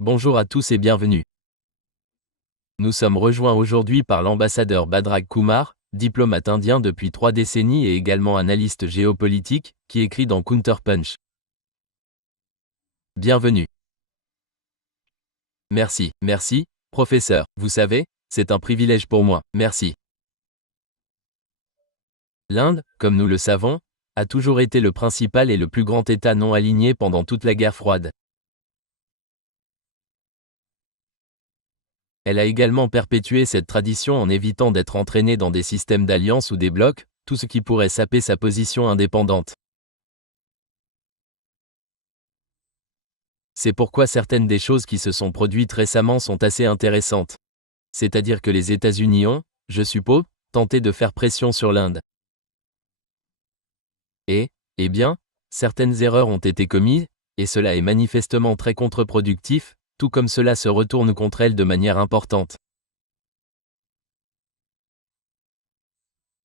Bonjour à tous et bienvenue. Nous sommes rejoints aujourd'hui par l'ambassadeur Badrag Kumar, diplomate indien depuis 3 décennies et également analyste géopolitique, qui écrit dans Counterpunch. Bienvenue. Merci, professeur. Vous savez, c'est un privilège pour moi. Merci. L'Inde, comme nous le savons, a toujours été le principal et le plus grand État non aligné pendant toute la guerre froide. Elle a également perpétué cette tradition en évitant d'être entraînée dans des systèmes d'alliance ou des blocs, tout ce qui pourrait saper sa position indépendante. C'est pourquoi certaines des choses qui se sont produites récemment sont assez intéressantes. C'est-à-dire que les États-Unis ont, je suppose, tenté de faire pression sur l'Inde. Eh bien, certaines erreurs ont été commises, et cela est manifestement très contre-productif, tout comme cela se retourne contre elle de manière importante.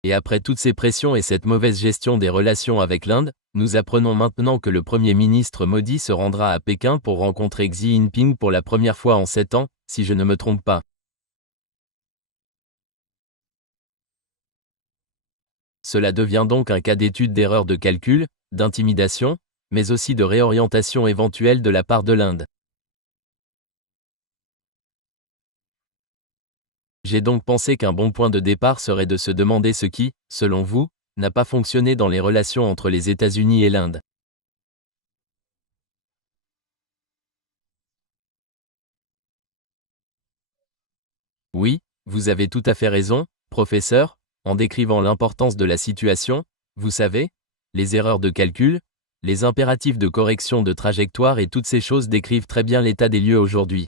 Et après toutes ces pressions et cette mauvaise gestion des relations avec l'Inde, nous apprenons maintenant que le Premier ministre Modi se rendra à Pékin pour rencontrer Xi Jinping pour la première fois en 7 ans, si je ne me trompe pas. Cela devient donc un cas d'étude d'erreur de calcul, d'intimidation, mais aussi de réorientation éventuelle de la part de l'Inde. J'ai donc pensé qu'un bon point de départ serait de se demander ce qui, selon vous, n'a pas fonctionné dans les relations entre les États-Unis et l'Inde. Oui, vous avez tout à fait raison, professeur, en décrivant l'importance de la situation, vous savez, les erreurs de calcul, les impératifs de correction de trajectoire et toutes ces choses décrivent très bien l'état des lieux aujourd'hui.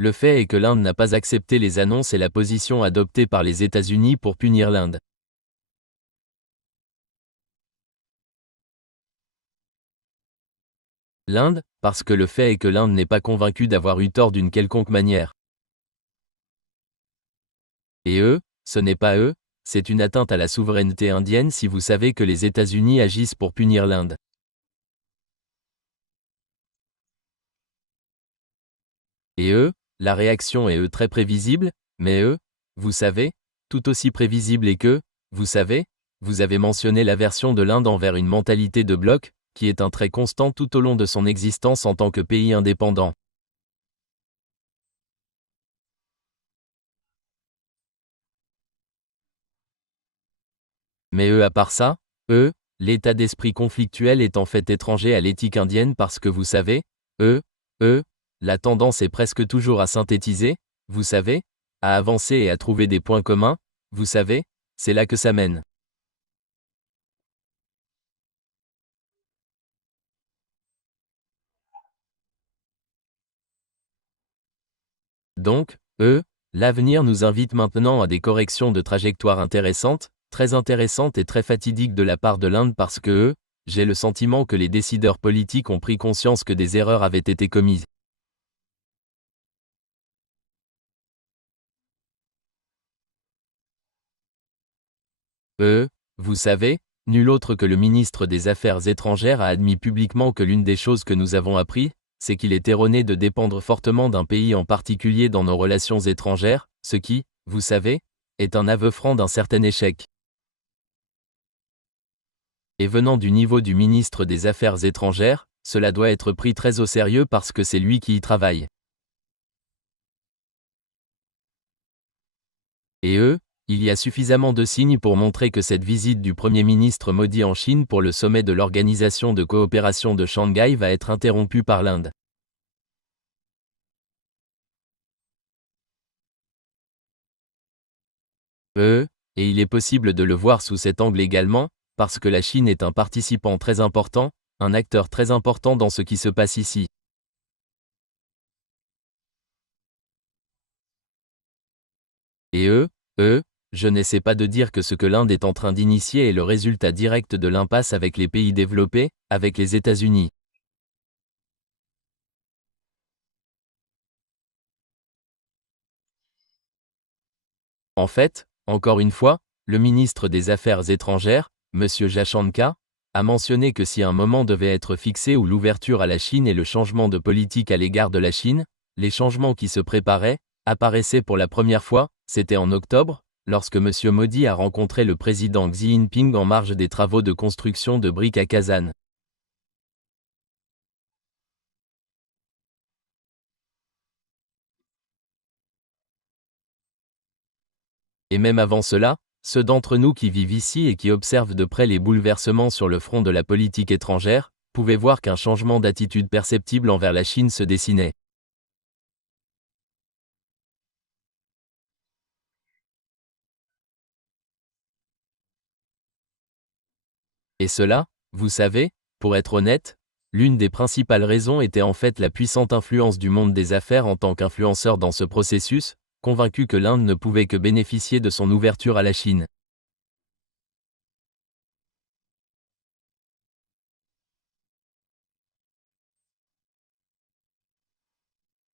Le fait est que l'Inde n'a pas accepté les annonces et la position adoptée par les États-Unis pour punir l'Inde. L'Inde, parce que le fait est que l'Inde n'est pas convaincue d'avoir eu tort d'une quelconque manière. Et eux, ce n'est pas eux, c'est une atteinte à la souveraineté indienne si vous savez que les États-Unis agissent pour punir l'Inde. Et eux, la réaction est très prévisible, mais eux, vous savez, tout aussi prévisible et que, vous savez, vous avez mentionné l'aversion de l'Inde envers une mentalité de bloc, qui est un trait constant tout au long de son existence en tant que pays indépendant. Mais eux à part ça, eux, l'état d'esprit conflictuel est en fait étranger à l'éthique indienne parce que vous savez, eux, eux, la tendance est presque toujours à synthétiser, vous savez, à avancer et à trouver des points communs, vous savez, c'est là que ça mène. Donc, l'avenir nous invite maintenant à des corrections de trajectoire intéressantes, très intéressantes et très fatidiques de la part de l'Inde parce que j'ai le sentiment que les décideurs politiques ont pris conscience que des erreurs avaient été commises. Euh, vous savez, nul autre que le ministre des Affaires étrangères a admis publiquement que l'une des choses que nous avons appris, c'est qu'il est erroné de dépendre fortement d'un pays en particulier dans nos relations étrangères, ce qui, vous savez, est un aveu franc d'un certain échec. Et venant du niveau du ministre des Affaires étrangères, cela doit être pris très au sérieux parce que c'est lui qui y travaille. Et il y a suffisamment de signes pour montrer que cette visite du Premier ministre Modi en Chine pour le sommet de l'Organisation de coopération de Shanghai va être interrompue par l'Inde. Et il est possible de le voir sous cet angle également, parce que la Chine est un participant très important, un acteur très important dans ce qui se passe ici. Et je n'essaie pas de dire que ce que l'Inde est en train d'initier est le résultat direct de l'impasse avec les pays développés, avec les États-Unis. En fait, encore une fois, le ministre des Affaires étrangères, M. Jaishankar, a mentionné que si un moment devait être fixé où l'ouverture à la Chine et le changement de politique à l'égard de la Chine, les changements qui se préparaient, apparaissaient pour la première fois, c'était en octobre, lorsque M. Modi a rencontré le président Xi Jinping en marge des travaux de construction de briques à Kazan. Et même avant cela, ceux d'entre nous qui vivent ici et qui observent de près les bouleversements sur le front de la politique étrangère, pouvaient voir qu'un changement d'attitude perceptible envers la Chine se dessinait. Et cela, vous savez, pour être honnête, l'une des principales raisons était en fait la puissante influence du monde des affaires en tant qu'influenceur dans ce processus, convaincu que l'Inde ne pouvait que bénéficier de son ouverture à la Chine.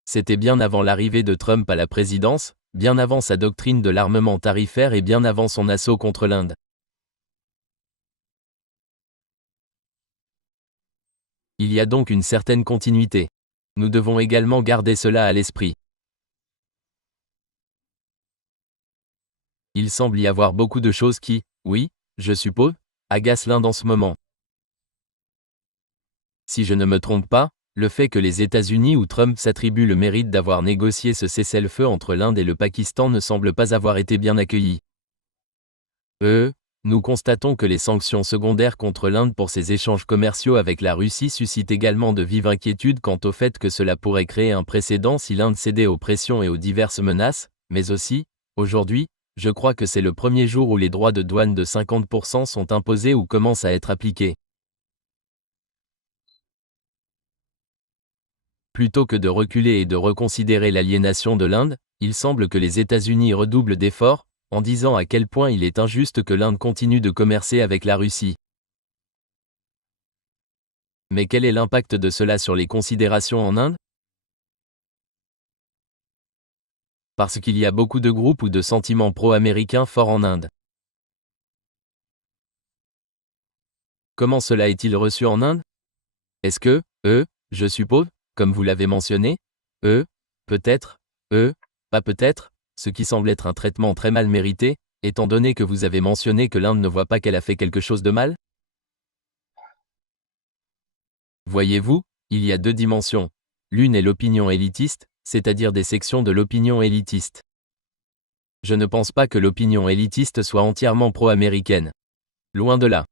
C'était bien avant l'arrivée de Trump à la présidence, bien avant sa doctrine de l'armement tarifaire et bien avant son assaut contre l'Inde. Il y a donc une certaine continuité. Nous devons également garder cela à l'esprit. Il semble y avoir beaucoup de choses qui, oui, je suppose, agacent l'Inde en ce moment. Si je ne me trompe pas, le fait que les États-Unis ou Trump s'attribuent le mérite d'avoir négocié ce cessez-le-feu entre l'Inde et le Pakistan ne semble pas avoir été bien accueilli. Nous constatons que les sanctions secondaires contre l'Inde pour ses échanges commerciaux avec la Russie suscitent également de vives inquiétudes quant au fait que cela pourrait créer un précédent si l'Inde cédait aux pressions et aux diverses menaces, mais aussi, aujourd'hui, je crois que c'est le premier jour où les droits de douane de 50% sont imposés ou commencent à être appliqués. Plutôt que de reculer et de reconsidérer l'aliénation de l'Inde, il semble que les États-Unis redoublent d'efforts, en disant à quel point il est injuste que l'Inde continue de commercer avec la Russie. Mais quel est l'impact de cela sur les considérations en Inde? Parce qu'il y a beaucoup de groupes ou de sentiments pro-américains forts en Inde. Comment cela est-il reçu en Inde? Est-ce que, je suppose, comme vous l'avez mentionné, peut-être, pas peut-être, ce qui semble être un traitement très mal mérité, étant donné que vous avez mentionné que l'Inde ne voit pas qu'elle a fait quelque chose de mal? Voyez-vous, il y a deux dimensions. L'une est l'opinion élitiste, c'est-à-dire des sections de l'opinion élitiste. Je ne pense pas que l'opinion élitiste soit entièrement pro-américaine. Loin de là.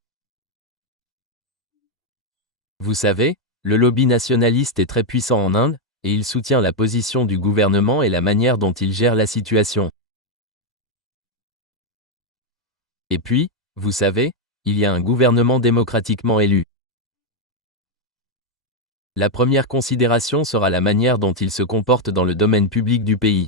Vous savez, le lobby nationaliste est très puissant en Inde, et il soutient la position du gouvernement et la manière dont il gère la situation. Et puis, vous savez, il y a un gouvernement démocratiquement élu. La première considération sera la manière dont il se comporte dans le domaine public du pays.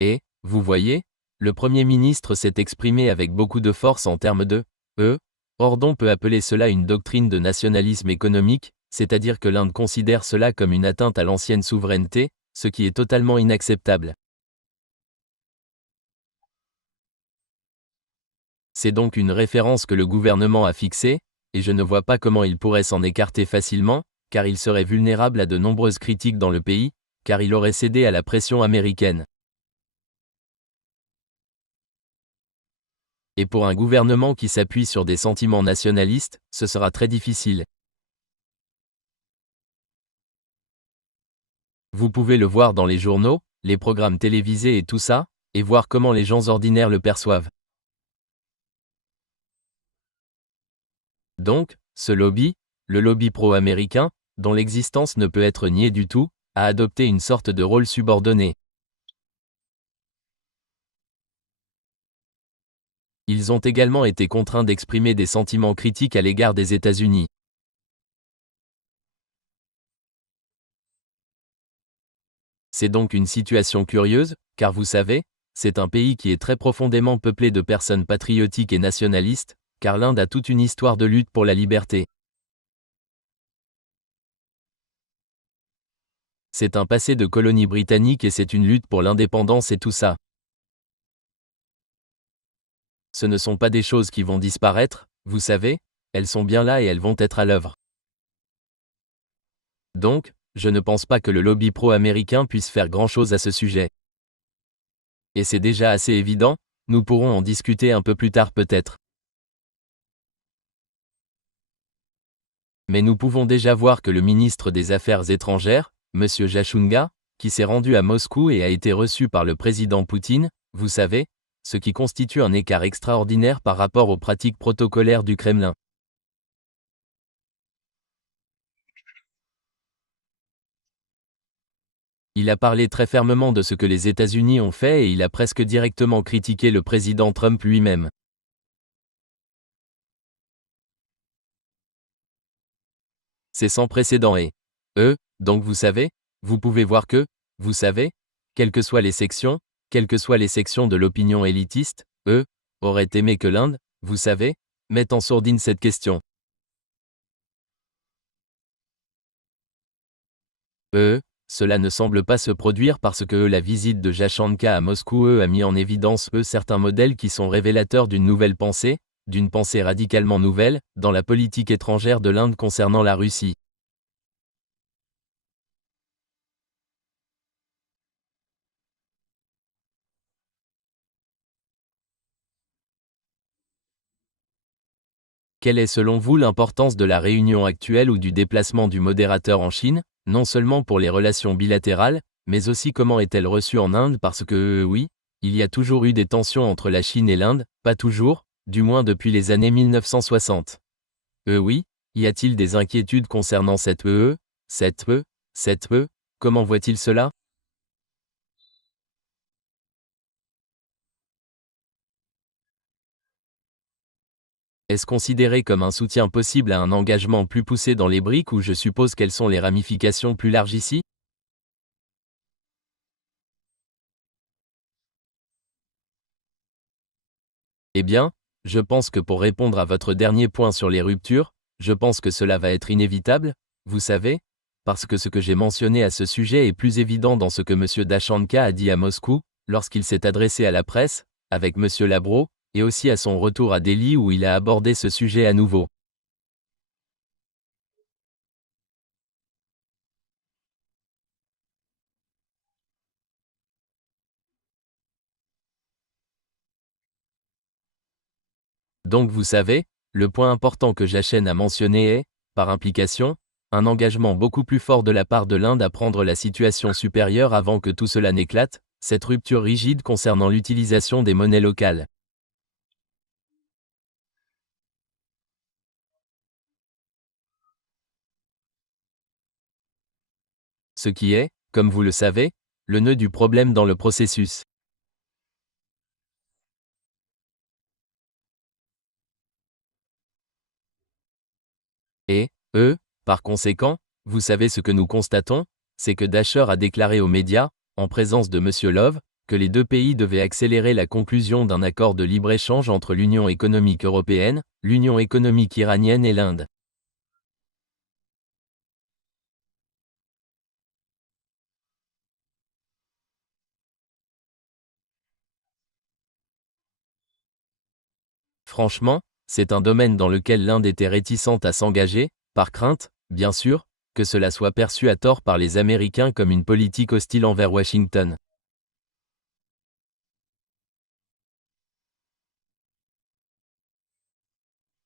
Et, vous voyez, le Premier ministre s'est exprimé avec beaucoup de force en termes de Ordon peut appeler cela une doctrine de nationalisme économique, c'est-à-dire que l'Inde considère cela comme une atteinte à l'ancienne souveraineté, ce qui est totalement inacceptable. C'est donc une référence que le gouvernement a fixée, et je ne vois pas comment il pourrait s'en écarter facilement, car il serait vulnérable à de nombreuses critiques dans le pays, car il aurait cédé à la pression américaine. Et pour un gouvernement qui s'appuie sur des sentiments nationalistes, ce sera très difficile. Vous pouvez le voir dans les journaux, les programmes télévisés et tout ça, et voir comment les gens ordinaires le perçoivent. Donc, ce lobby, le lobby pro-américain, dont l'existence ne peut être niée du tout, a adopté une sorte de rôle subordonné. Ils ont également été contraints d'exprimer des sentiments critiques à l'égard des États-Unis. C'est donc une situation curieuse, car vous savez, c'est un pays qui est très profondément peuplé de personnes patriotiques et nationalistes, car l'Inde a toute une histoire de lutte pour la liberté. C'est un passé de colonie britannique et c'est une lutte pour l'indépendance et tout ça. Ce ne sont pas des choses qui vont disparaître, vous savez, elles sont bien là et elles vont être à l'œuvre. Donc, je ne pense pas que le lobby pro-américain puisse faire grand-chose à ce sujet. Et c'est déjà assez évident, nous pourrons en discuter un peu plus tard peut-être. Mais nous pouvons déjà voir que le ministre des Affaires étrangères, M. Jashunga, qui s'est rendu à Moscou et a été reçu par le président Poutine, vous savez, ce qui constitue un écart extraordinaire par rapport aux pratiques protocolaires du Kremlin. Il a parlé très fermement de ce que les États-Unis ont fait et il a presque directement critiqué le président Trump lui-même. C'est sans précédent et donc vous savez, vous pouvez voir que, vous savez, quelles que soient les sections de l'opinion élitiste, auraient aimé que l'Inde, vous savez, mette en sourdine cette question. Cela ne semble pas se produire parce que la visite de Jashunga à Moscou a mis en évidence certains modèles qui sont révélateurs d'une nouvelle pensée, d'une pensée radicalement nouvelle, dans la politique étrangère de l'Inde concernant la Russie. Quelle est selon vous l'importance de la réunion actuelle ou du déplacement du modérateur en Chine, non seulement pour les relations bilatérales, mais aussi comment est-elle reçue en Inde parce que, oui, il y a toujours eu des tensions entre la Chine et l'Inde, pas toujours, du moins depuis les années 1960. Oui, y a-t-il des inquiétudes concernant cette comment voit-il cela? Est-ce considéré comme un soutien possible à un engagement plus poussé dans les BRICS ou je suppose quelles sont les ramifications plus larges ici? Eh bien, je pense que pour répondre à votre dernier point sur les ruptures, je pense que cela va être inévitable, vous savez, parce que ce que j'ai mentionné à ce sujet est plus évident dans ce que M. Jashunga a dit à Moscou, lorsqu'il s'est adressé à la presse, avec M. Labro, et aussi à son retour à Delhi où il a abordé ce sujet à nouveau. Donc vous savez, le point important que Jachen a mentionné est, par implication, un engagement beaucoup plus fort de la part de l'Inde à prendre la situation supérieure avant que tout cela n'éclate, cette rupture rigide concernant l'utilisation des monnaies locales. Ce qui est, comme vous le savez, le nœud du problème dans le processus. Et, par conséquent, vous savez ce que nous constatons, c'est que Dasher a déclaré aux médias, en présence de M. Love, que les deux pays devaient accélérer la conclusion d'un accord de libre-échange entre l'Union économique européenne, l'Union économique iranienne et l'Inde. Franchement, c'est un domaine dans lequel l'Inde était réticente à s'engager, par crainte, bien sûr, que cela soit perçu à tort par les Américains comme une politique hostile envers Washington.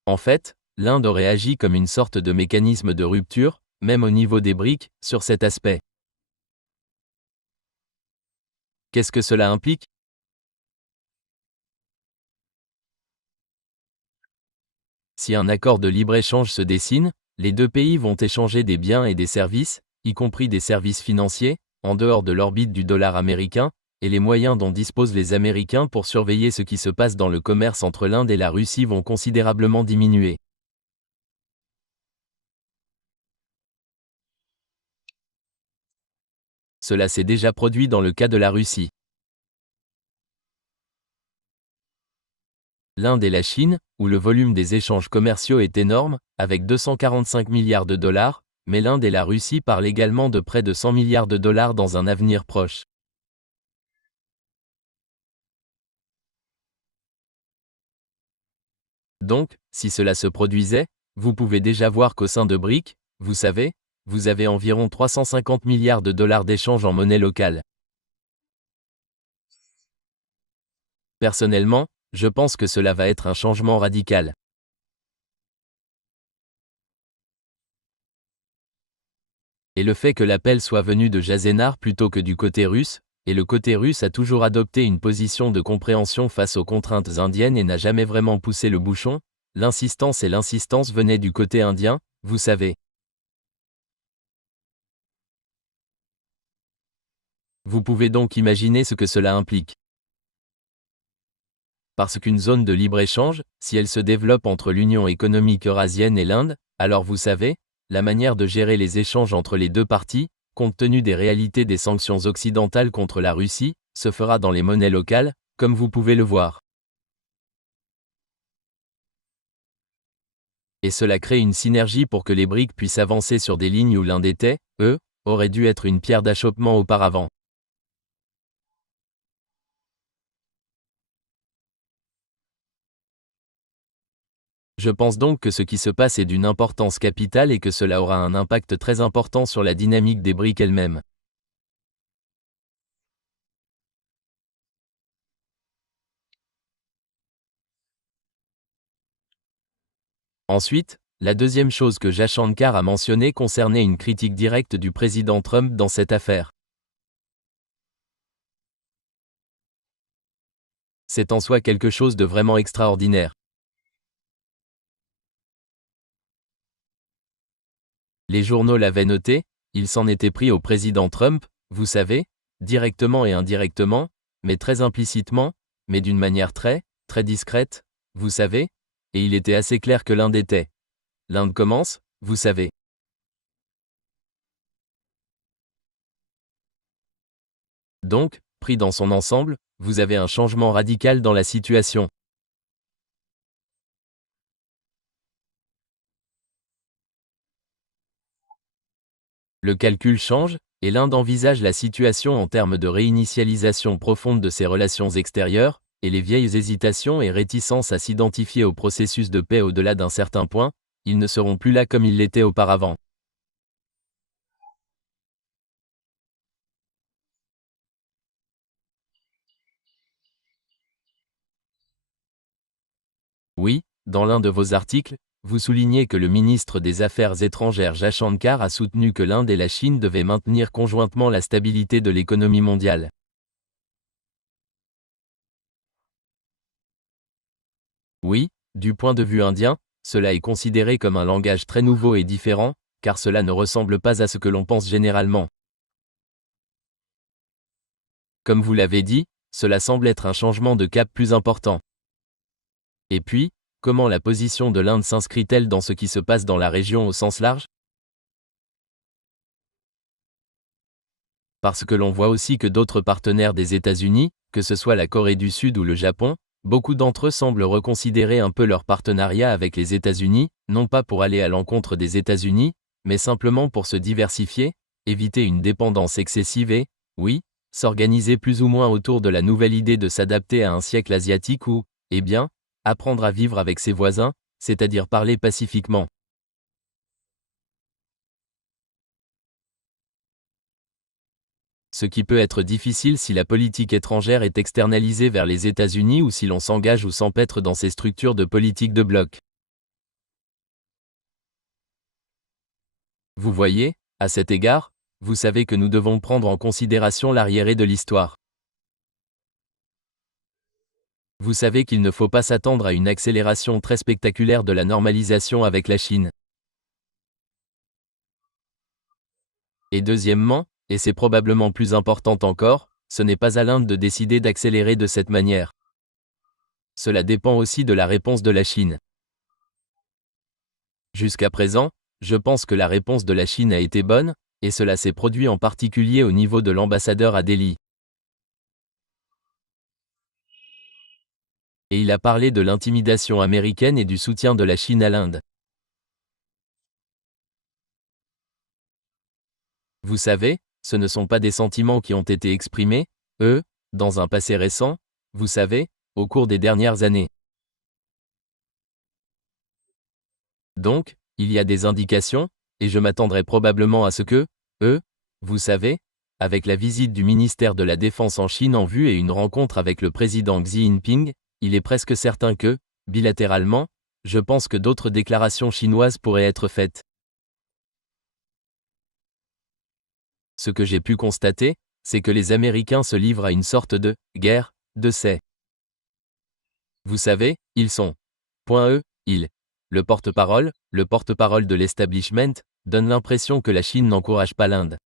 En fait, l'Inde aurait agi comme une sorte de mécanisme de rupture, même au niveau des BRICS, sur cet aspect. Qu'est-ce que cela implique? Si un accord de libre-échange se dessine, les deux pays vont échanger des biens et des services, y compris des services financiers, en dehors de l'orbite du dollar américain, et les moyens dont disposent les Américains pour surveiller ce qui se passe dans le commerce entre l'Inde et la Russie vont considérablement diminuer. Cela s'est déjà produit dans le cas de la Russie. L'Inde et la Chine, où le volume des échanges commerciaux est énorme, avec 245 milliards de dollars, mais l'Inde et la Russie parlent également de près de 100 milliards de dollars dans un avenir proche. Donc, si cela se produisait, vous pouvez déjà voir qu'au sein de BRIC, vous savez, vous avez environ 350 milliards de dollars d'échanges en monnaie locale. Personnellement, je pense que cela va être un changement radical. Et le fait que l'appel soit venu de Jasenar plutôt que du côté russe, et le côté russe a toujours adopté une position de compréhension face aux contraintes indiennes et n'a jamais vraiment poussé le bouchon, l'insistance venaient du côté indien, vous savez. Vous pouvez donc imaginer ce que cela implique. Parce qu'une zone de libre-échange, si elle se développe entre l'Union économique eurasienne et l'Inde, alors vous savez, la manière de gérer les échanges entre les deux parties, compte tenu des réalités des sanctions occidentales contre la Russie, se fera dans les monnaies locales, comme vous pouvez le voir. Et cela crée une synergie pour que les BRIC puissent avancer sur des lignes où l'Inde était, aurait dû être une pierre d'achoppement auparavant. Je pense donc que ce qui se passe est d'une importance capitale et que cela aura un impact très important sur la dynamique des BRIC elles-mêmes. Ensuite, la deuxième chose que Jashankar a mentionnée concernait une critique directe du président Trump dans cette affaire. C'est en soi quelque chose de vraiment extraordinaire. Les journaux l'avaient noté, il s'en était pris au président Trump, vous savez, directement et indirectement, mais très implicitement, mais d'une manière très, très discrète, vous savez, et il était assez clair que l'Inde était. L'Inde commence, vous savez. Donc, pris dans son ensemble, vous avez un changement radical dans la situation. Le calcul change, et l'Inde envisage la situation en termes de réinitialisation profonde de ses relations extérieures, et les vieilles hésitations et réticences à s'identifier au processus de paix au-delà d'un certain point, ils ne seront plus là comme ils l'étaient auparavant. Oui, dans l'un de vos articles, vous soulignez que le ministre des Affaires étrangères Jashankar a soutenu que l'Inde et la Chine devaient maintenir conjointement la stabilité de l'économie mondiale. Oui, du point de vue indien, cela est considéré comme un langage très nouveau et différent, car cela ne ressemble pas à ce que l'on pense généralement. Comme vous l'avez dit, cela semble être un changement de cap plus important. Et puis, comment la position de l'Inde s'inscrit-elle dans ce qui se passe dans la région au sens large? Parce que l'on voit aussi que d'autres partenaires des États-Unis, que ce soit la Corée du Sud ou le Japon, beaucoup d'entre eux semblent reconsidérer un peu leur partenariat avec les États-Unis, non pas pour aller à l'encontre des États-Unis, mais simplement pour se diversifier, éviter une dépendance excessive et, oui, s'organiser plus ou moins autour de la nouvelle idée de s'adapter à un siècle asiatique où, eh bien, apprendre à vivre avec ses voisins, c'est-à-dire parler pacifiquement. Ce qui peut être difficile si la politique étrangère est externalisée vers les États-Unis ou si l'on s'engage ou s'empêtre dans ces structures de politique de bloc. Vous voyez, à cet égard, vous savez que nous devons prendre en considération l'arriéré de l'histoire. Vous savez qu'il ne faut pas s'attendre à une accélération très spectaculaire de la normalisation avec la Chine. Et deuxièmement, et c'est probablement plus important encore, ce n'est pas à l'Inde de décider d'accélérer de cette manière. Cela dépend aussi de la réponse de la Chine. Jusqu'à présent, je pense que la réponse de la Chine a été bonne, et cela s'est produit en particulier au niveau de l'ambassadeur à Delhi. Et il a parlé de l'intimidation américaine et du soutien de la Chine à l'Inde. Vous savez, ce ne sont pas des sentiments qui ont été exprimés, dans un passé récent, vous savez, au cours des dernières années. Donc, il y a des indications, et je m'attendrai probablement à ce que, vous savez, avec la visite du ministère de la Défense en Chine en vue et une rencontre avec le président Xi Jinping, il est presque certain que, bilatéralement, je pense que d'autres déclarations chinoises pourraient être faites. Ce que j'ai pu constater, c'est que les Américains se livrent à une sorte de guerre d'essai. Vous savez, ils sont. Ils. Le porte-parole de l'establishment, donne l'impression que la Chine n'encourage pas l'Inde.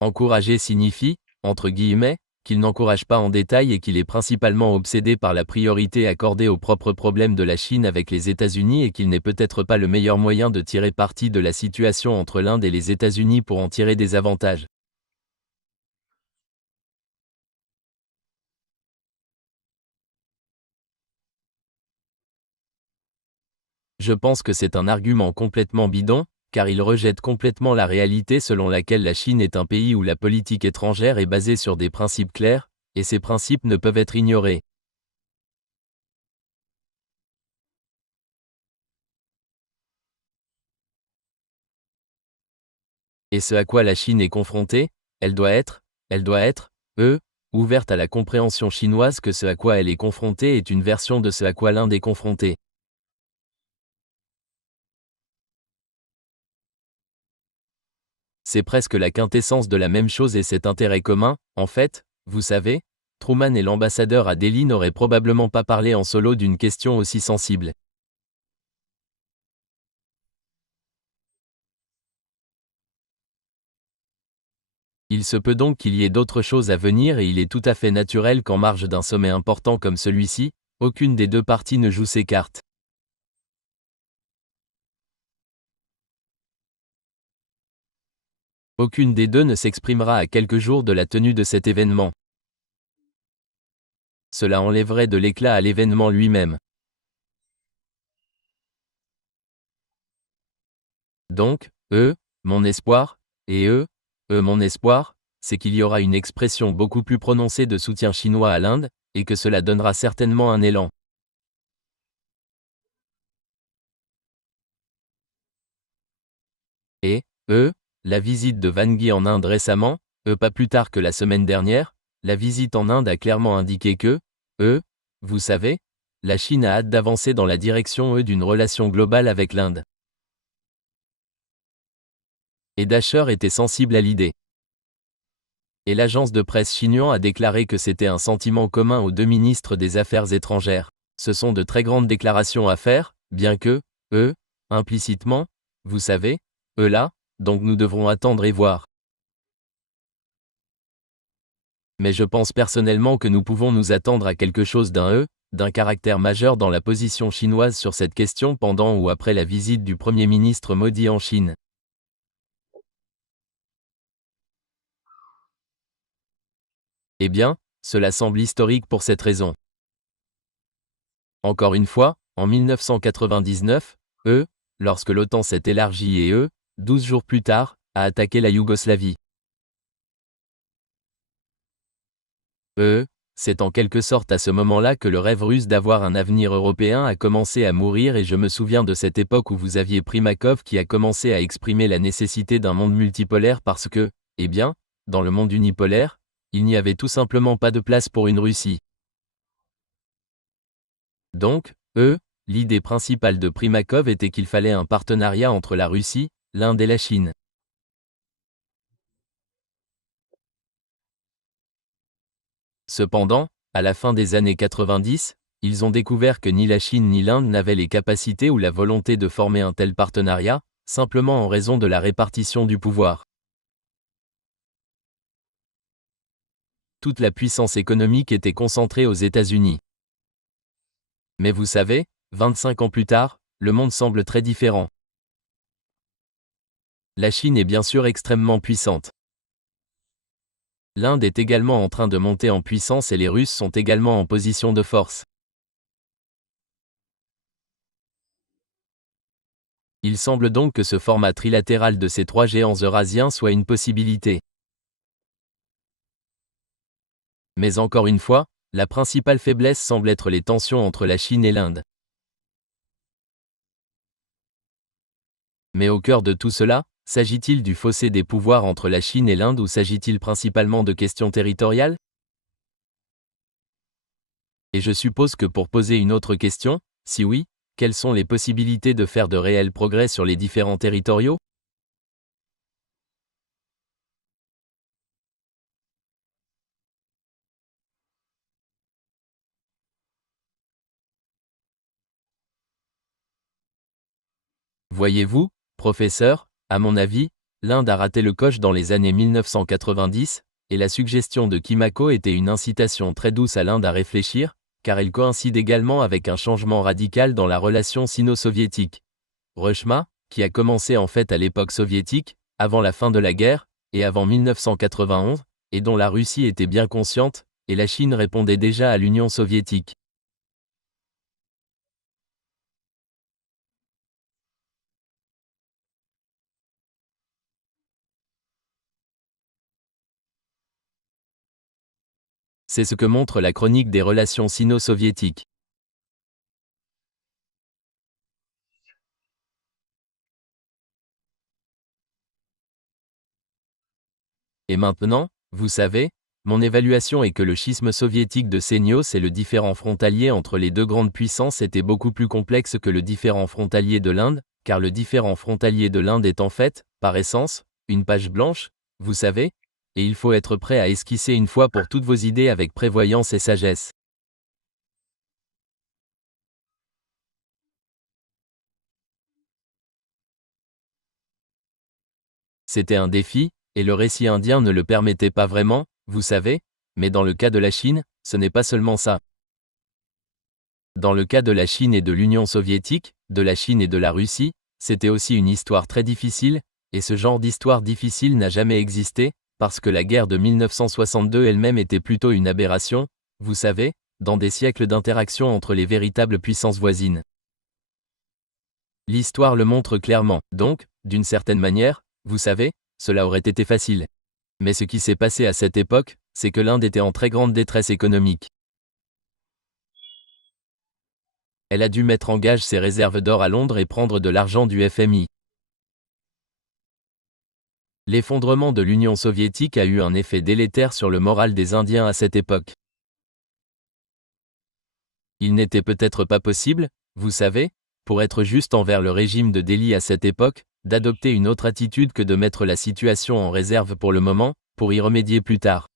Encourager signifie, entre guillemets, qu'il n'encourage pas en détail et qu'il est principalement obsédé par la priorité accordée aux propres problèmes de la Chine avec les États-Unis et qu'il n'est peut-être pas le meilleur moyen de tirer parti de la situation entre l'Inde et les États-Unis pour en tirer des avantages. Je pense que c'est un argument complètement bidon, car il rejette complètement la réalité selon laquelle la Chine est un pays où la politique étrangère est basée sur des principes clairs, et ces principes ne peuvent être ignorés. Et ce à quoi la Chine est confrontée, elle doit être, euh, ouverte à la compréhension chinoise que ce à quoi elle est confrontée est une version de ce à quoi l'Inde est confrontée. C'est presque la quintessence de la même chose et cet intérêt commun, en fait, vous savez, Truman et l'ambassadeur à Delhi n'auraient probablement pas parlé en solo d'une question aussi sensible. Il se peut donc qu'il y ait d'autres choses à venir et il est tout à fait naturel qu'en marge d'un sommet important comme celui-ci, aucune des deux parties ne joue ses cartes. Aucune des deux ne s'exprimera à quelques jours de la tenue de cet événement. Cela enlèverait de l'éclat à l'événement lui-même. Donc, mon espoir, et mon espoir, c'est qu'il y aura une expression beaucoup plus prononcée de soutien chinois à l'Inde, et que cela donnera certainement un élan. Et, la visite de Van Gui en Inde récemment, pas plus tard que la semaine dernière, la visite en Inde a clairement indiqué que, vous savez, la Chine a hâte d'avancer dans la direction d'une relation globale avec l'Inde. Et Dasher était sensible à l'idée. Et l'agence de presse Xinhua a déclaré que c'était un sentiment commun aux deux ministres des Affaires étrangères. Ce sont de très grandes déclarations à faire, bien que, implicitement, vous savez, là, donc nous devrons attendre et voir. Mais je pense personnellement que nous pouvons nous attendre à quelque chose d'un caractère majeur dans la position chinoise sur cette question pendant ou après la visite du Premier ministre Modi en Chine. Eh bien, cela semble historique pour cette raison. Encore une fois, en 1999, lorsque l'OTAN s'est élargie et 12 jours plus tard, a attaqué la Yougoslavie. C'est en quelque sorte à ce moment-là que le rêve russe d'avoir un avenir européen a commencé à mourir et je me souviens de cette époque où vous aviez Primakov qui a commencé à exprimer la nécessité d'un monde multipolaire parce que, eh bien, dans le monde unipolaire, il n'y avait tout simplement pas de place pour une Russie. Donc, l'idée principale de Primakov était qu'il fallait un partenariat entre la Russie, l'Inde et la Chine. Cependant, à la fin des années 90, ils ont découvert que ni la Chine ni l'Inde n'avaient les capacités ou la volonté de former un tel partenariat, simplement en raison de la répartition du pouvoir. Toute la puissance économique était concentrée aux États-Unis. Mais vous savez, 25 ans plus tard, le monde semble très différent. La Chine est bien sûr extrêmement puissante. L'Inde est également en train de monter en puissance et les Russes sont également en position de force. Il semble donc que ce format trilatéral de ces trois géants eurasiens soit une possibilité. Mais encore une fois, la principale faiblesse semble être les tensions entre la Chine et l'Inde. Mais au cœur de tout cela, s'agit-il du fossé des pouvoirs entre la Chine et l'Inde ou s'agit-il principalement de questions territoriales? Et je suppose que pour poser une autre question, si oui, quelles sont les possibilités de faire de réels progrès sur les différents territoriaux? Voyez-vous, professeur, à mon avis, l'Inde a raté le coche dans les années 1990, et la suggestion de Kimako était une incitation très douce à l'Inde à réfléchir, car elle coïncide également avec un changement radical dans la relation sino-soviétique. Reshma, qui a commencé en fait à l'époque soviétique, avant la fin de la guerre, et avant 1991, et dont la Russie était bien consciente, et la Chine répondait déjà à l'Union soviétique. C'est ce que montre la chronique des relations sino-soviétiques. Et maintenant, vous savez, mon évaluation est que le schisme soviétique de Seignos et le différend frontalier entre les deux grandes puissances était beaucoup plus complexe que le différend frontalier de l'Inde, car le différend frontalier de l'Inde est en fait, par essence, une page blanche, vous savez, et il faut être prêt à esquisser une fois pour toutes vos idées avec prévoyance et sagesse. C'était un défi, et le récit indien ne le permettait pas vraiment, vous savez, mais dans le cas de la Chine, ce n'est pas seulement ça. Dans le cas de la Chine et de l'Union soviétique, de la Chine et de la Russie, c'était aussi une histoire très difficile, et ce genre d'histoire difficile n'a jamais existé, parce que la guerre de 1962 elle-même était plutôt une aberration, vous savez, dans des siècles d'interaction entre les véritables puissances voisines. L'histoire le montre clairement, donc, d'une certaine manière, vous savez, cela aurait été facile. Mais ce qui s'est passé à cette époque, c'est que l'Inde était en très grande détresse économique. Elle a dû mettre en gage ses réserves d'or à Londres et prendre de l'argent du FMI. L'effondrement de l'Union soviétique a eu un effet délétère sur le moral des Indiens à cette époque. Il n'était peut-être pas possible, vous savez, pour être juste envers le régime de Delhi à cette époque, d'adopter une autre attitude que de mettre la situation en réserve pour le moment, pour y remédier plus tard.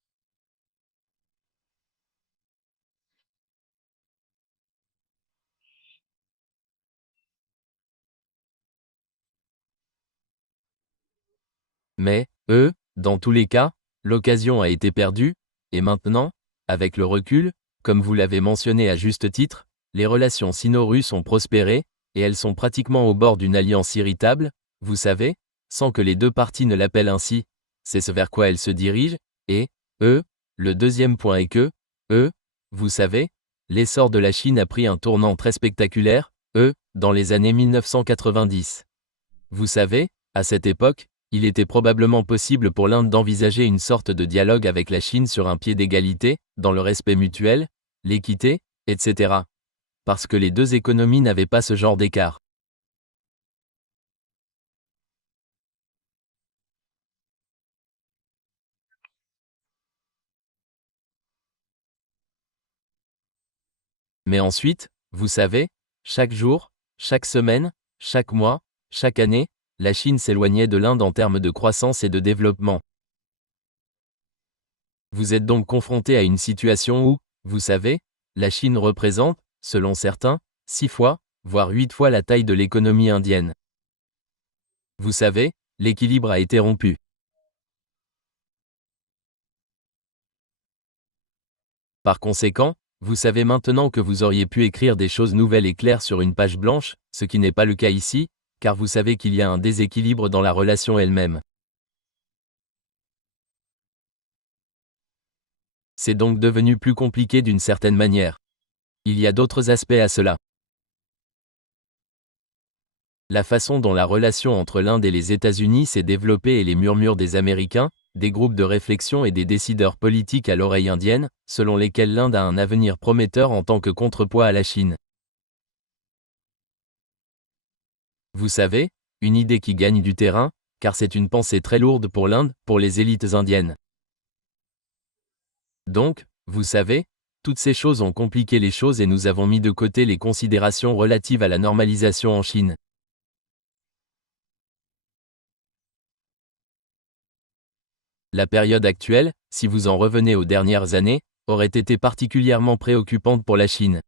Mais, dans tous les cas, l'occasion a été perdue, et maintenant, avec le recul, comme vous l'avez mentionné à juste titre, les relations sino-russes ont prospéré, et elles sont pratiquement au bord d'une alliance irritable, vous savez, sans que les deux parties ne l'appellent ainsi, c'est ce vers quoi elles se dirigent, et, le deuxième point est que, vous savez, l'essor de la Chine a pris un tournant très spectaculaire, dans les années 1990. Vous savez, à cette époque, il était probablement possible pour l'Inde d'envisager une sorte de dialogue avec la Chine sur un pied d'égalité, dans le respect mutuel, l'équité, etc. Parce que les deux économies n'avaient pas ce genre d'écart. Mais ensuite, vous savez, chaque jour, chaque semaine, chaque mois, chaque année, la Chine s'éloignait de l'Inde en termes de croissance et de développement. Vous êtes donc confronté à une situation où, vous savez, la Chine représente, selon certains, 6 fois, voire 8 fois la taille de l'économie indienne. Vous savez, l'équilibre a été rompu. Par conséquent, vous savez maintenant que vous auriez pu écrire des choses nouvelles et claires sur une page blanche, ce qui n'est pas le cas ici, car vous savez qu'il y a un déséquilibre dans la relation elle-même. C'est donc devenu plus compliqué d'une certaine manière. Il y a d'autres aspects à cela. La façon dont la relation entre l'Inde et les États-Unis s'est développée et les murmures des Américains, des groupes de réflexion et des décideurs politiques à l'oreille indienne, selon lesquels l'Inde a un avenir prometteur en tant que contrepoids à la Chine. Vous savez, une idée qui gagne du terrain, car c'est une pensée très lourde pour l'Inde, pour les élites indiennes. Donc, vous savez, toutes ces choses ont compliqué les choses et nous avons mis de côté les considérations relatives à la normalisation en Chine. La période actuelle, si vous en revenez aux dernières années, aurait été particulièrement préoccupante pour la Chine.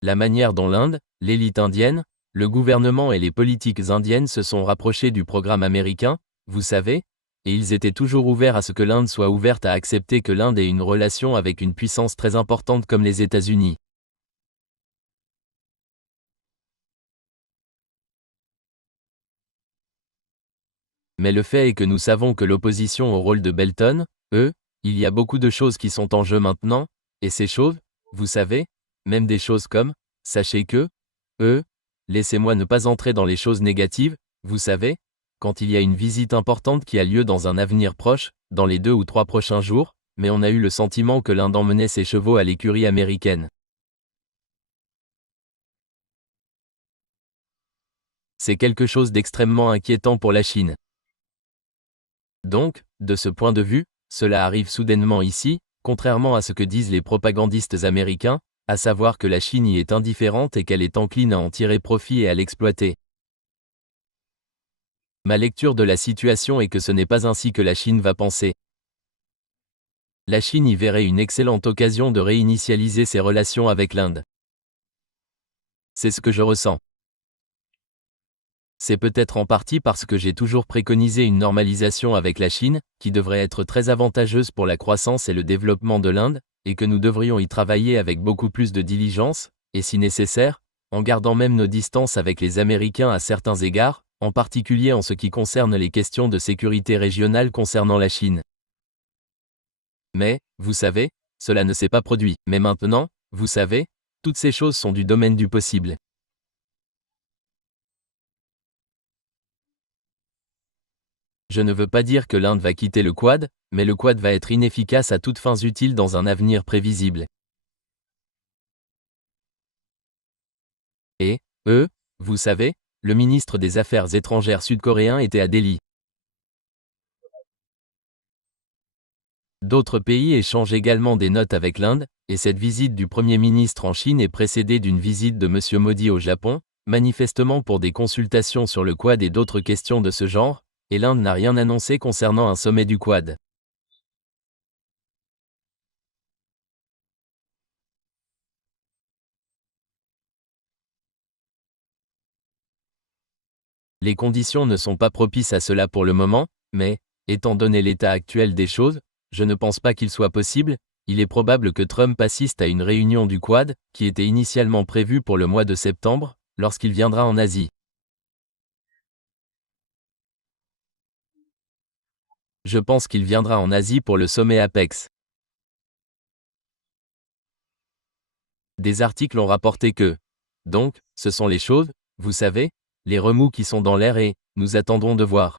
La manière dont l'Inde, l'élite indienne, le gouvernement et les politiques indiennes se sont rapprochés du programme américain, vous savez, et ils étaient toujours ouverts à ce que l'Inde soit ouverte à accepter que l'Inde ait une relation avec une puissance très importante comme les États-Unis. Mais le fait est que nous savons que l'opposition au rôle de Belton, il y a beaucoup de choses qui sont en jeu maintenant, et ces choses, vous savez, même des choses comme, sachez que, laissez-moi ne pas entrer dans les choses négatives, vous savez, quand il y a une visite importante qui a lieu dans un avenir proche, dans les 2 ou 3 prochains jours, mais on a eu le sentiment que l'Inde emmenait ses chevaux à l'écurie américaine. C'est quelque chose d'extrêmement inquiétant pour la Chine. Donc, de ce point de vue, cela arrive soudainement ici, contrairement à ce que disent les propagandistes américains, à savoir que la Chine y est indifférente et qu'elle est encline à en tirer profit et à l'exploiter. Ma lecture de la situation est que ce n'est pas ainsi que la Chine va penser. La Chine y verrait une excellente occasion de réinitialiser ses relations avec l'Inde. C'est ce que je ressens. C'est peut-être en partie parce que j'ai toujours préconisé une normalisation avec la Chine, qui devrait être très avantageuse pour la croissance et le développement de l'Inde, et que nous devrions y travailler avec beaucoup plus de diligence, et si nécessaire, en gardant même nos distances avec les Américains à certains égards, en particulier en ce qui concerne les questions de sécurité régionale concernant la Chine. Mais, vous savez, cela ne s'est pas produit. Mais maintenant, vous savez, toutes ces choses sont du domaine du possible. Je ne veux pas dire que l'Inde va quitter le Quad, mais le Quad va être inefficace à toutes fins utiles dans un avenir prévisible. Et, vous savez, le ministre des Affaires étrangères sud-coréen était à Delhi. D'autres pays échangent également des notes avec l'Inde, et cette visite du Premier ministre en Chine est précédée d'une visite de M. Modi au Japon, manifestement pour des consultations sur le Quad et d'autres questions de ce genre, et l'Inde n'a rien annoncé concernant un sommet du Quad. Les conditions ne sont pas propices à cela pour le moment, mais, étant donné l'état actuel des choses, je ne pense pas qu'il soit possible. Il est probable que Trump assiste à une réunion du Quad, qui était initialement prévue pour le mois de septembre, lorsqu'il viendra en Asie. Je pense qu'il viendra en Asie pour le sommet Apex. Des articles ont rapporté que. Donc, ce sont les choses, vous savez, les remous qui sont dans l'air et, nous attendons de voir.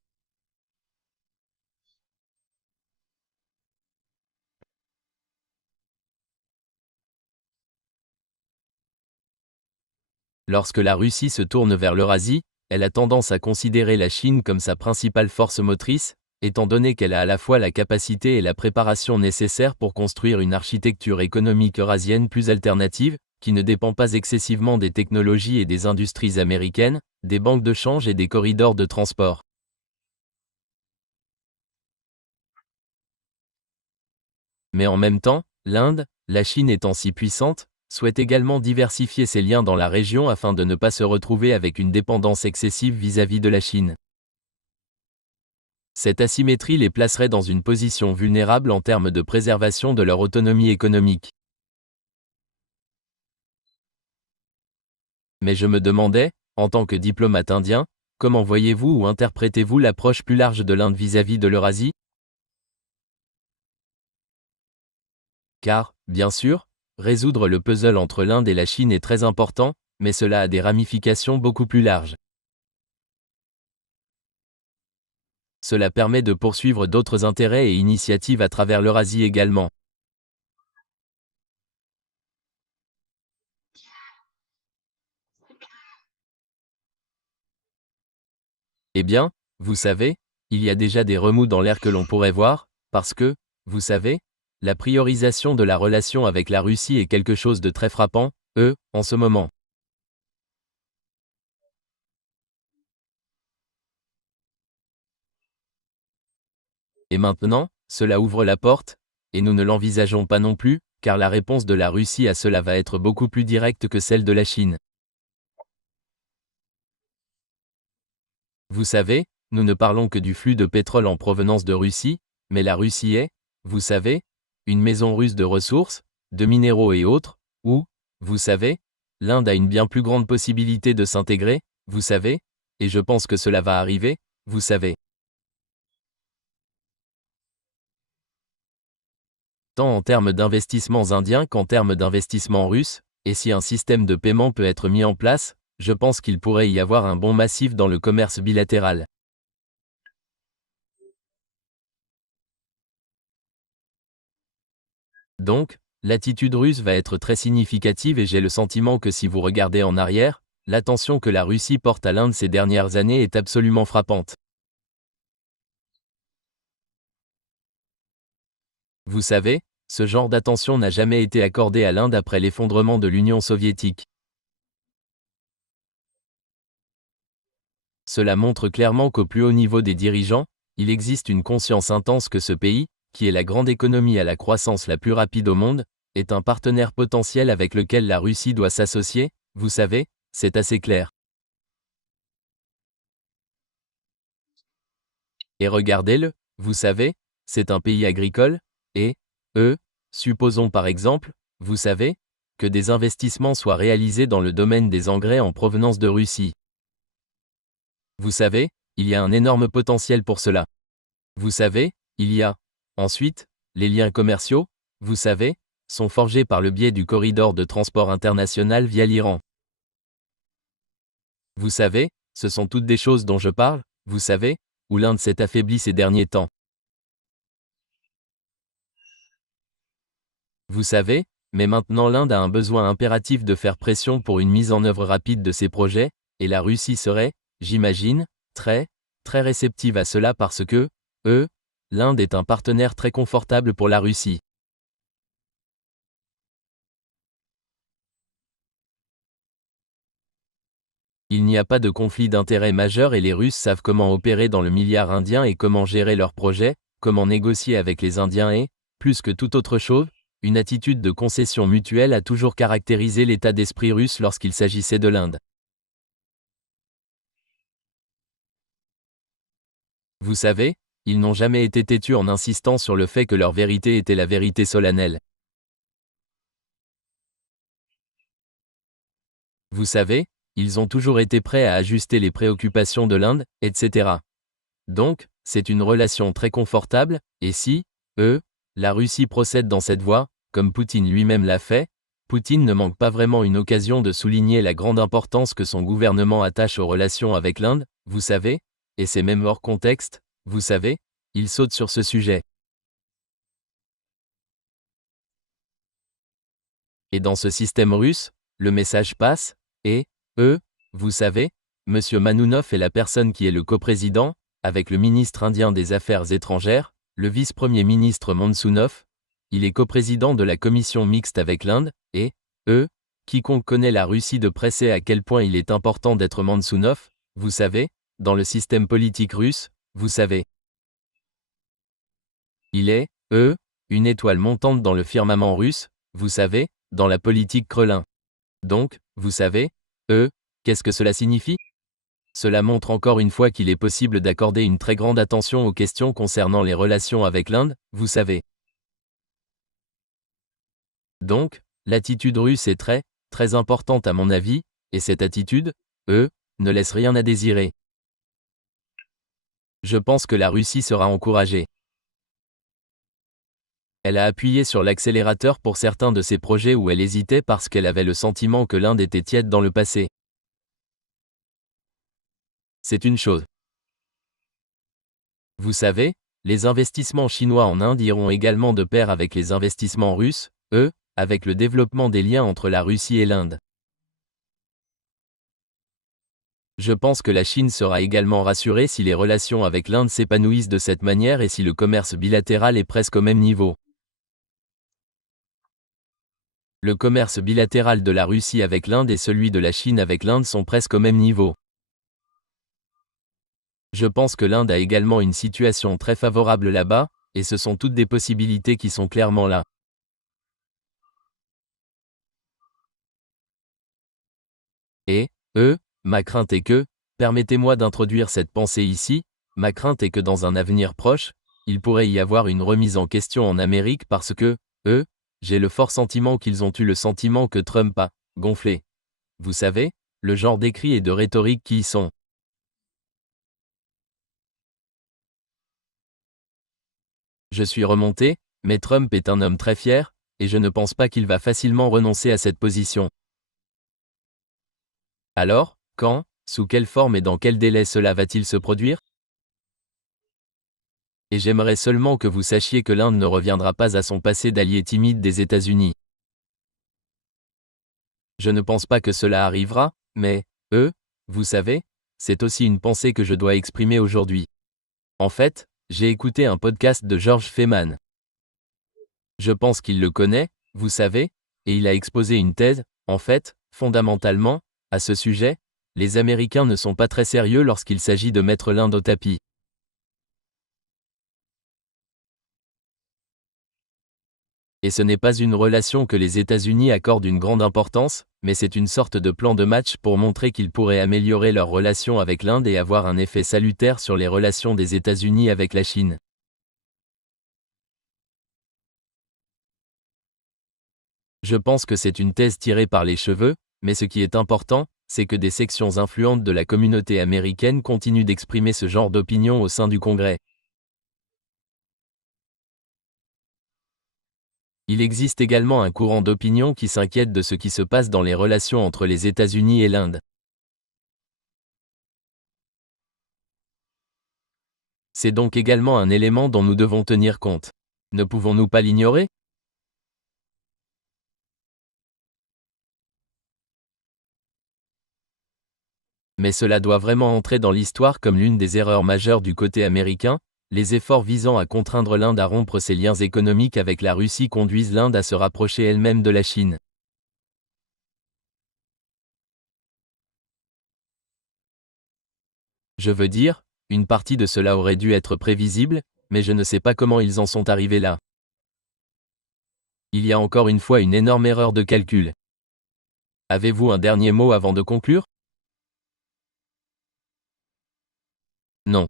Lorsque la Russie se tourne vers l'Eurasie, elle a tendance à considérer la Chine comme sa principale force motrice, étant donné qu'elle a à la fois la capacité et la préparation nécessaires pour construire une architecture économique eurasienne plus alternative, qui ne dépend pas excessivement des technologies et des industries américaines, des banques de change et des corridors de transport. Mais en même temps, l'Inde, la Chine étant si puissante, souhaite également diversifier ses liens dans la région afin de ne pas se retrouver avec une dépendance excessive vis-à-vis de la Chine. Cette asymétrie les placerait dans une position vulnérable en termes de préservation de leur autonomie économique. Mais je me demandais, en tant que diplomate indien, comment voyez-vous ou interprétez-vous l'approche plus large de l'Inde vis-à-vis de l'Eurasie ? Car, bien sûr, résoudre le puzzle entre l'Inde et la Chine est très important, mais cela a des ramifications beaucoup plus larges. Cela permet de poursuivre d'autres intérêts et initiatives à travers l'Eurasie également. Eh bien, vous savez, il y a déjà des remous dans l'air que l'on pourrait voir, parce que, vous savez, la priorisation de la relation avec la Russie est quelque chose de très frappant, en ce moment. Et maintenant, cela ouvre la porte, et nous ne l'envisageons pas non plus, car la réponse de la Russie à cela va être beaucoup plus directe que celle de la Chine. Vous savez, nous ne parlons que du flux de pétrole en provenance de Russie, mais la Russie est, vous savez, une maison russe de ressources, de minéraux et autres, où, vous savez, l'Inde a une bien plus grande possibilité de s'intégrer, vous savez, et je pense que cela va arriver, vous savez. Tant en termes d'investissements indiens qu'en termes d'investissements russes, et si un système de paiement peut être mis en place, je pense qu'il pourrait y avoir un bond massif dans le commerce bilatéral. Donc, l'attitude russe va être très significative et j'ai le sentiment que si vous regardez en arrière, l'attention que la Russie porte à l'Inde ces dernières années est absolument frappante. Vous savez, ce genre d'attention n'a jamais été accordé à l'Inde après l'effondrement de l'Union soviétique. Cela montre clairement qu'au plus haut niveau des dirigeants, il existe une conscience intense que ce pays, qui est la grande économie à la croissance la plus rapide au monde, est un partenaire potentiel avec lequel la Russie doit s'associer, vous savez, c'est assez clair. Et regardez-le, vous savez, c'est un pays agricole, et, supposons par exemple, vous savez, que des investissements soient réalisés dans le domaine des engrais en provenance de Russie. Vous savez, il y a un énorme potentiel pour cela. Vous savez, il y a, ensuite, les liens commerciaux, vous savez, sont forgés par le biais du corridor de transport international via l'Iran. Vous savez, ce sont toutes des choses dont je parle, vous savez, où l'Inde s'est affaiblie ces derniers temps. Vous savez, mais maintenant l'Inde a un besoin impératif de faire pression pour une mise en œuvre rapide de ses projets, et la Russie serait, j'imagine, très, très réceptive à cela parce que, l'Inde est un partenaire très confortable pour la Russie. Il n'y a pas de conflit d'intérêts majeur et les Russes savent comment opérer dans le milliard indien et comment gérer leurs projets, comment négocier avec les Indiens et, plus que toute autre chose, une attitude de concession mutuelle a toujours caractérisé l'état d'esprit russe lorsqu'il s'agissait de l'Inde. Vous savez, ils n'ont jamais été têtus en insistant sur le fait que leur vérité était la vérité solennelle. Vous savez, ils ont toujours été prêts à ajuster les préoccupations de l'Inde, etc. Donc, c'est une relation très confortable, et si, la Russie procède dans cette voie, comme Poutine lui-même l'a fait, Poutine ne manque pas vraiment une occasion de souligner la grande importance que son gouvernement attache aux relations avec l'Inde, vous savez, et c'est même hors contexte, vous savez, il saute sur ce sujet. Et dans ce système russe, le message passe, et, vous savez, M. Manounov est la personne qui est le coprésident, avec le ministre indien des Affaires étrangères, le vice-premier ministre Monsoonov, il est coprésident de la commission mixte avec l'Inde, et, quiconque connaît la Russie de près sait à quel point il est important d'être Monsoonov, vous savez, dans le système politique russe, vous savez. Il est, une étoile montante dans le firmament russe, vous savez, dans la politique Kremlin. Donc, vous savez, qu'est-ce que cela signifie? Cela montre encore une fois qu'il est possible d'accorder une très grande attention aux questions concernant les relations avec l'Inde, vous savez. Donc, l'attitude russe est très, très importante à mon avis, et cette attitude, ne laisse rien à désirer. Je pense que la Russie sera encouragée. Elle a appuyé sur l'accélérateur pour certains de ses projets où elle hésitait parce qu'elle avait le sentiment que l'Inde était tiède dans le passé. C'est une chose. Vous savez, les investissements chinois en Inde iront également de pair avec les investissements russes, avec le développement des liens entre la Russie et l'Inde. Je pense que la Chine sera également rassurée si les relations avec l'Inde s'épanouissent de cette manière et si le commerce bilatéral est presque au même niveau. Le commerce bilatéral de la Russie avec l'Inde et celui de la Chine avec l'Inde sont presque au même niveau. Je pense que l'Inde a également une situation très favorable là-bas, et ce sont toutes des possibilités qui sont clairement là. Et, ma crainte est que, permettez-moi d'introduire cette pensée ici, ma crainte est que dans un avenir proche, il pourrait y avoir une remise en question en Amérique parce que, j'ai le fort sentiment qu'ils ont eu le sentiment que Trump a gonflé. Vous savez, le genre d'écrits et de rhétorique qui y sont. Je suis remonté, mais Trump est un homme très fier, et je ne pense pas qu'il va facilement renoncer à cette position. Alors, quand, sous quelle forme et dans quel délai cela va-t-il se produire? Et j'aimerais seulement que vous sachiez que l'Inde ne reviendra pas à son passé d'allié timide des États-Unis. Je ne pense pas que cela arrivera, mais, vous savez, c'est aussi une pensée que je dois exprimer aujourd'hui. En fait, j'ai écouté un podcast de George Feynman. Je pense qu'il le connaît, vous savez, et il a exposé une thèse, en fait, fondamentalement, à ce sujet, les Américains ne sont pas très sérieux lorsqu'il s'agit de mettre l'Inde au tapis. Et ce n'est pas une relation que les États-Unis accordent une grande importance, mais c'est une sorte de plan de match pour montrer qu'ils pourraient améliorer leur relation avec l'Inde et avoir un effet salutaire sur les relations des États-Unis avec la Chine. Je pense que c'est une thèse tirée par les cheveux, mais ce qui est important, c'est que des sections influentes de la communauté américaine continuent d'exprimer ce genre d'opinion au sein du Congrès. Il existe également un courant d'opinion qui s'inquiète de ce qui se passe dans les relations entre les États-Unis et l'Inde. C'est donc également un élément dont nous devons tenir compte. Ne pouvons-nous pas l'ignorer? Mais cela doit vraiment entrer dans l'histoire comme l'une des erreurs majeures du côté américain, les efforts visant à contraindre l'Inde à rompre ses liens économiques avec la Russie conduisent l'Inde à se rapprocher elle-même de la Chine. Je veux dire, une partie de cela aurait dû être prévisible, mais je ne sais pas comment ils en sont arrivés là. Il y a encore une fois une énorme erreur de calcul. Avez-vous un dernier mot avant de conclure? Non.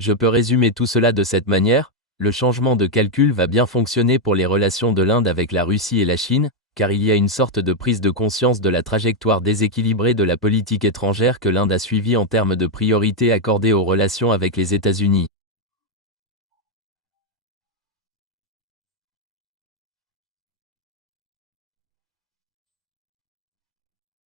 Je peux résumer tout cela de cette manière, le changement de calcul va bien fonctionner pour les relations de l'Inde avec la Russie et la Chine, car il y a une sorte de prise de conscience de la trajectoire déséquilibrée de la politique étrangère que l'Inde a suivie en termes de priorité accordée aux relations avec les États-Unis.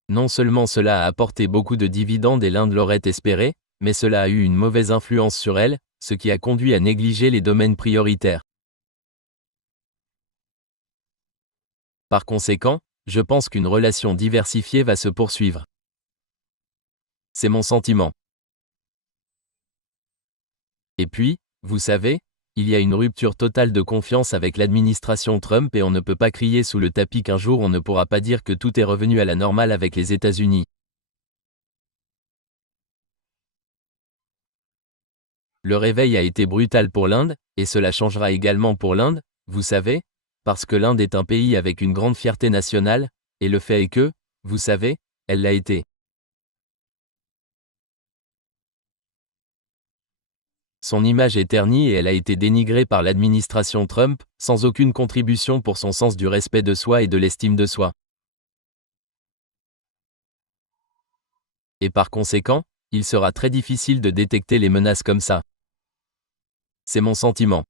Non seulement cela a apporté beaucoup de dividendes et l'Inde l'aurait espéré, mais cela a eu une mauvaise influence sur elle, ce qui a conduit à négliger les domaines prioritaires. Par conséquent, je pense qu'une relation diversifiée va se poursuivre. C'est mon sentiment. Et puis, vous savez, il y a une rupture totale de confiance avec l'administration Trump et on ne peut pas crier sous le tapis qu'un jour on ne pourra pas dire que tout est revenu à la normale avec les États-Unis. Le réveil a été brutal pour l'Inde, et cela changera également pour l'Inde, vous savez, parce que l'Inde est un pays avec une grande fierté nationale, et le fait est que, vous savez, elle l'a été. Son image est ternie et elle a été dénigrée par l'administration Trump, sans aucune contribution pour son sens du respect de soi et de l'estime de soi. Et par conséquent, il sera très difficile de détecter les menaces comme ça. C'est mon sentiment.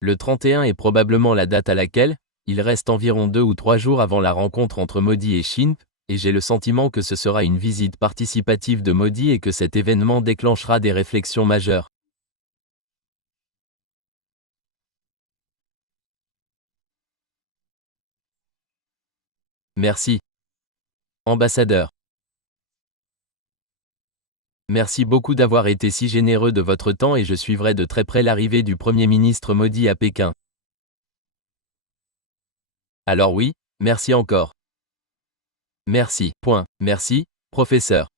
Le 31 est probablement la date à laquelle, il reste environ 2 ou 3 jours avant la rencontre entre Modi et Xi, et j'ai le sentiment que ce sera une visite participative de Modi et que cet événement déclenchera des réflexions majeures. Merci. Ambassadeur. Merci beaucoup d'avoir été si généreux de votre temps et je suivrai de très près l'arrivée du Premier ministre Modi à Pékin. Alors oui, merci encore. Merci. Merci, professeur.